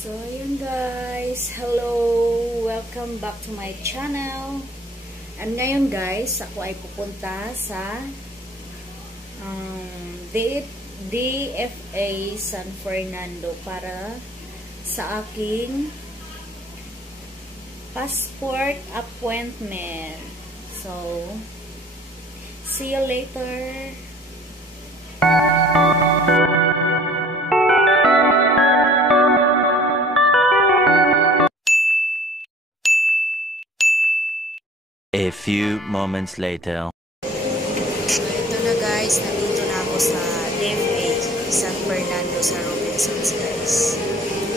So, ayun guys. Hello! Welcome back to my channel. And ngayon guys, ako ay pupunta sa DFA San Fernando para sa aking passport appointment. So, see you later. A few moments later. So, ito na guys, nandito na ako sa DFA San Fernando sa Robinsons guys.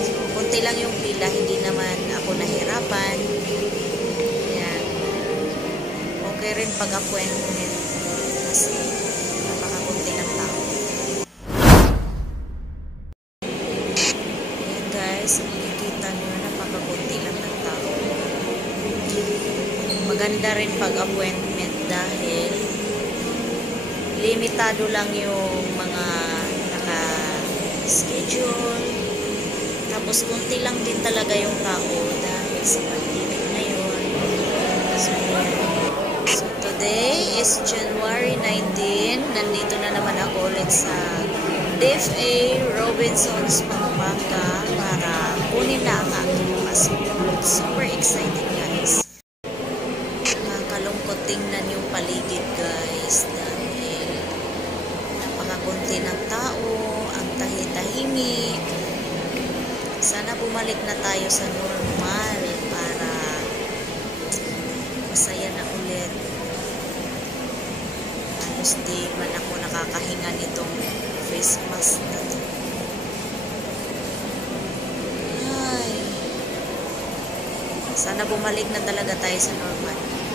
So, kunti lang yung pila, hindi naman ako nahirapan. Yan. Okay rin pag-appointment kasi napakakunti ng tao. Yan guys, makikita nyo na napakakunti lang ng tao. Maganda rin pag-appointment dahil limitado lang yung mga naka-schedule. Tapos kunti lang din talaga yung tao dahil sa pandemic ngayon. So today is January 19. Nandito na naman ako ulit sa DFA Robinsons, Pampanga para kunin na ang aking passport. Super excited guys. Nakakalungkot tingnan yung paligid guys dahil napakakunti ng tao, ang tahimik. Sana bumalik na tayo sa normal para masaya na ulit. Halos di man ako nakakahinga nitong face mask na to. Ay, sana bumalik na talaga tayo sa normal.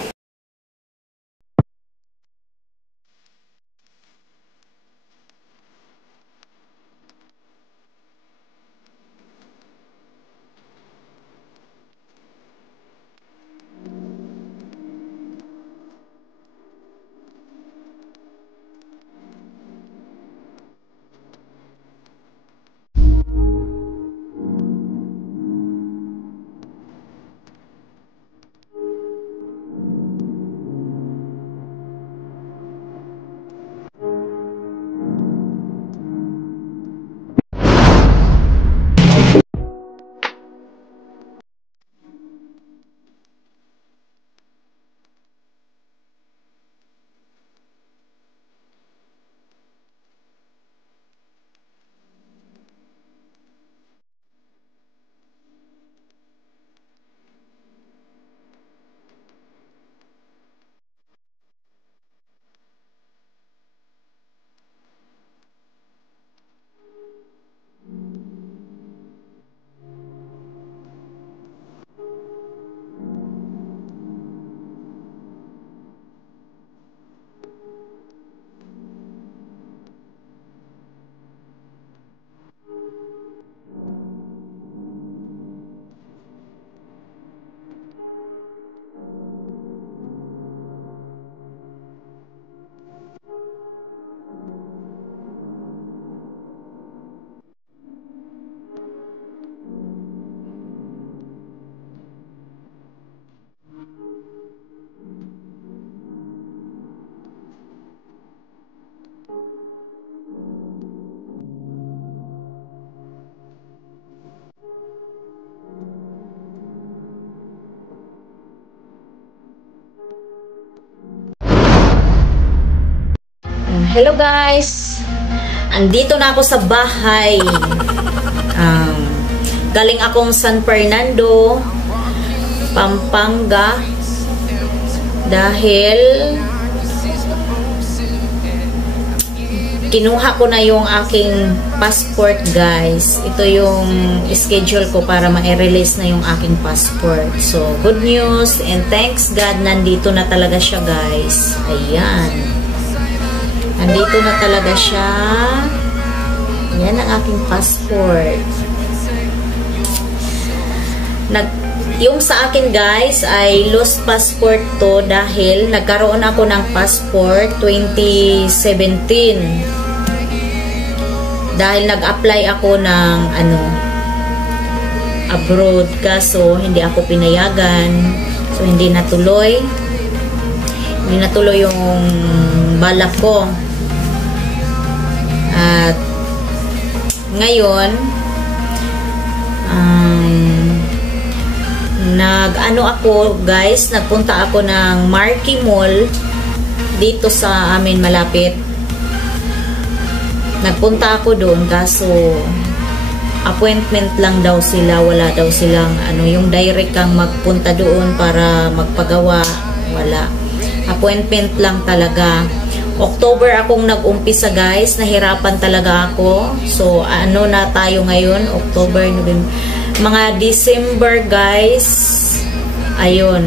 Hello guys! Andito na ako sa bahay. Galing akong San Fernando, Pampanga dahil kinuha ko na yung aking passport guys. Ito yung schedule ko para ma-release na yung aking passport. So, good news and thanks God, nandito na talaga siya guys. Ayan. Nandito na talaga siya. Yan ang aking passport. Yung sa akin guys ay lost passport to dahil nagkaroon ako ng passport 2017. Dahil nag-apply ako ng abroad, kaso hindi ako pinayagan. So hindi natuloy yung balak ko. At ngayon nagpunta ako ng Marquee Mall dito sa amin malapit. Nagpunta ako doon, kaso appointment lang daw sila, wala daw silang yung direct kang magpunta doon para magpagawa, wala. Appointment lang talaga. October akong nag-umpisa guys, nahirapan talaga ako. So na tayo ngayon, October, November, mga December guys. Ayun,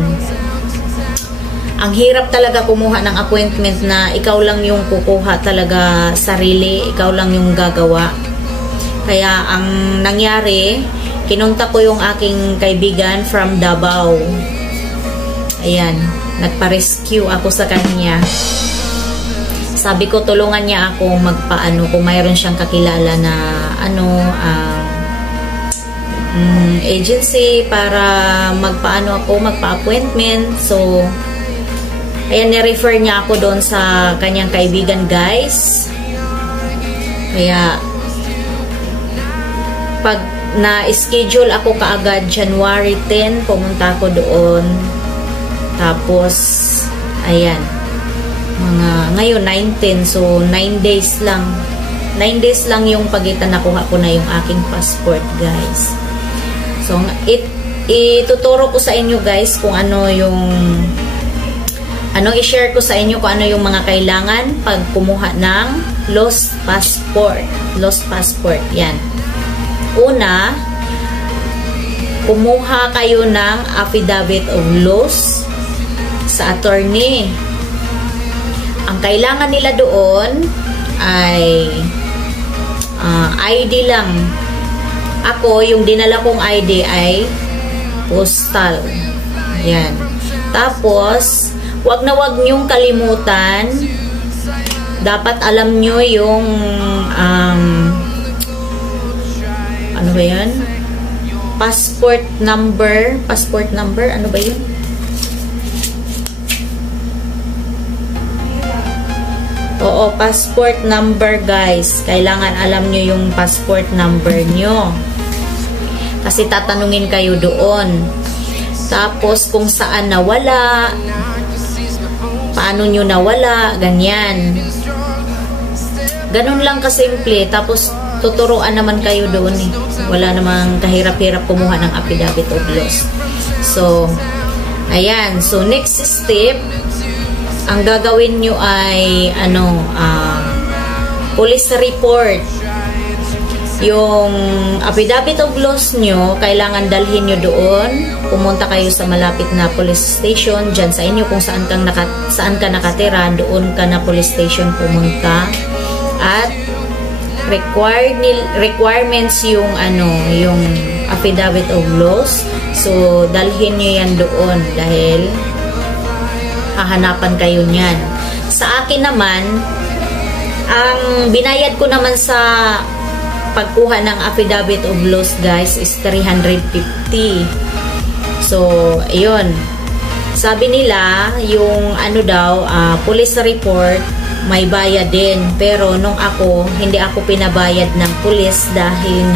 ang hirap talaga kumuha ng appointment na ikaw lang yung kukuha talaga, sarili, ikaw lang yung gagawa. Kaya ang nangyari, kinunta ko yung aking kaibigan from Davao. Ayan, nagpa-rescue ako sa kanya. Sabi ko tulungan niya ako magpaano kung mayroon siyang kakilala na agency para magpa-appointment. So ayan, ni-refer niya ako doon sa kanyang kaibigan guys. Kaya pag na-schedule ako kaagad January 10, pumunta ako doon. Tapos ayan, ngayon 19, so 9 days lang. 9 days lang yung pagitan, nakuha ko na yung aking passport guys. So ituturo ko sa inyo guys kung i-share ko sa inyo kung ano yung mga kailangan pag kumuha ng lost passport. Yan. Una, kumuha kayo ng affidavit of loss sa attorney. Ang kailangan nila doon ay ID lang. Ako, yung dinala kong ID ay postal. Yan. Tapos, wag niyong kalimutan. Dapat alam nyo yung ano ba yan? Passport number, ano ba yun? Oo, passport number guys. Kailangan alam nyo yung passport number nyo. Kasi tatanungin kayo doon. Tapos kung saan nawala, paano nyo nawala, ganyan. Ganun lang kasimple. Tapos tuturuan naman kayo doon eh. Wala namang kahirap-hirap kumuha ng affidavit of loss. So, ayan. So, next step, ang gagawin nyo ay police report. Yung affidavit of loss nyo, kailangan dalhin nyo doon. Pumunta kayo sa malapit na police station dyan sa inyo kung saan ka nakatira, doon ka na police station pumunta. At requirements yung affidavit of loss. So dalhin nyo yan doon dahil hahanapan kayo niyan. Sa akin naman, ang binayad ko naman sa pagkuha ng affidavit of loss guys is 350. So ayun, sabi nila yung police report may bayad din, pero nung hindi ako pinabayad ng police dahil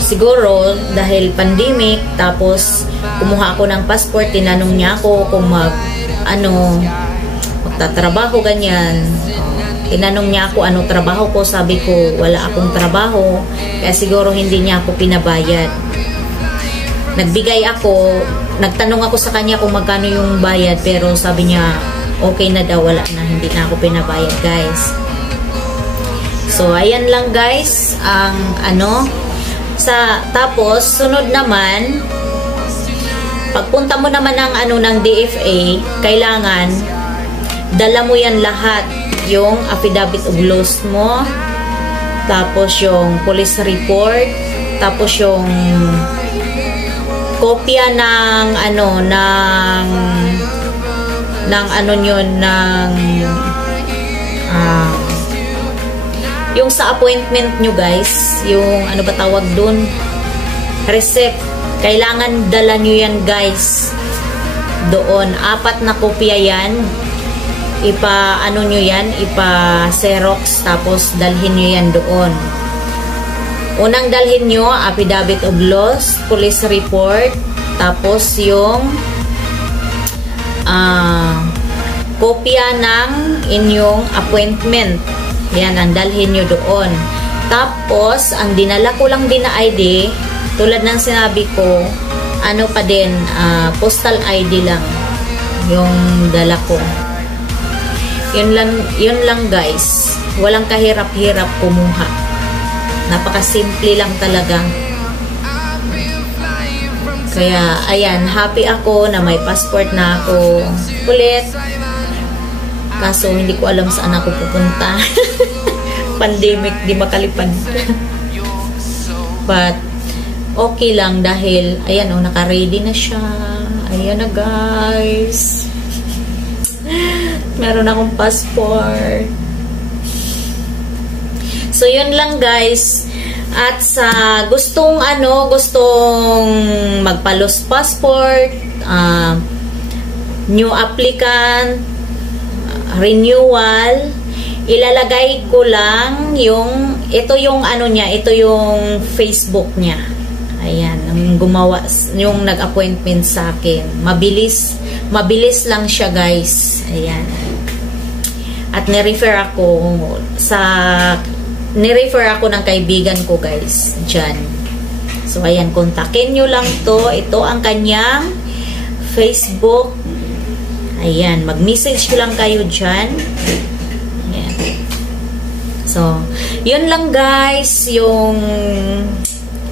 siguro dahil pandemic. Tapos kumuha ako ng passport, tinanong niya ako kung magtatrabaho ganyan. Tinanong niya ako ano trabaho ko, sabi ko wala akong trabaho, kaya siguro hindi niya ako pinabayad. Nagtanong ako sa kanya kung magkano yung bayad, pero sabi niya okay na daw, wala na, hindi na ako pinabayad guys. So ayan lang guys ang tapos sunod naman, pagpunta mo naman ng DFA, kailangan dala mo yan lahat, yung affidavit of loss mo, tapos yung police report, tapos yung kopya ng yung sa appointment nyo guys, yung ano ba tawag dun, receipt. Kailangan dala nyo yan guys doon. 4 na kopya yan. Ano nyo yan, Xerox, tapos dalhin nyo yan doon. Unang dalhin nyo, affidavit of loss, police report, tapos yung kopya ng inyong appointment. Yan, ang dalhin nyo doon. Tapos, ang dinala ko lang din na ID, tulad ng sinabi ko, ano pa din, postal ID lang yung dala ko. Yun lang guys. Walang kahirap-hirap kumuha. Napakasimple lang talaga. Kaya, ayan, happy ako na may passport na ako ulit. Kaso, hindi ko alam saan ako pupunta. Pandemic, di makalipad. But, okay lang dahil, ayan o, naka-ready na siya. Ayan na guys. Meron akong passport. So, yun lang guys. At sa gustong magpa-lost passport, new applicant, renewal, ilalagay ko lang ito yung Facebook niya. Ayan, ang gumawa, yung nag-appointment sa akin. Mabilis lang siya guys. Ayan. At nirefer ako ng kaibigan ko guys, dyan. So, ayan, kontakin nyo lang to. Ito ang kanyang Facebook. Ayan, mag-message lang kayo dyan. Ayan. So, yun lang guys, yung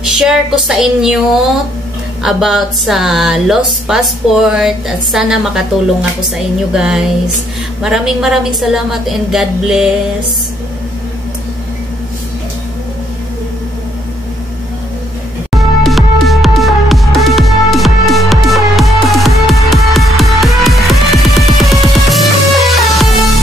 share ko sa inyo about sa lost passport, at sana makatulong ako sa inyo guys. Maraming salamat and God bless.